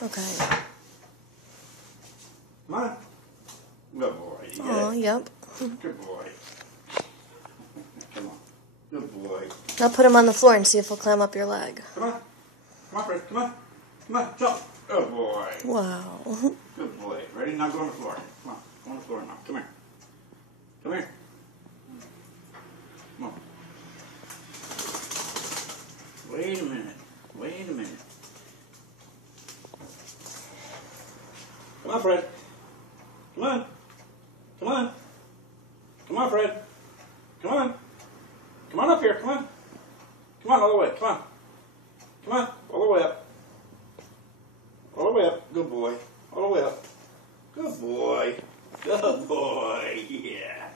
here. Okay. Come on. Good boy. You Oh, get it? yep. Good boy. Come on. Good boy. Now put him on the floor and see if he'll climb up your leg. Come on. Come on, Fred. Come on. Come on. Jump. Good boy. Wow. Good boy. Ready? Now go on the floor. Come on. Go on the floor now. Come here. Come here. Come on. Wait a minute. Wait a minute. Come on, Fred. Come on. Come on. Come on, Fred. Come on. Come on up here. Come on. Come on, all the way. Come on. Come on. All the way up. All the way up. Good boy. All the way up. Good boy. Good boy. Yeah.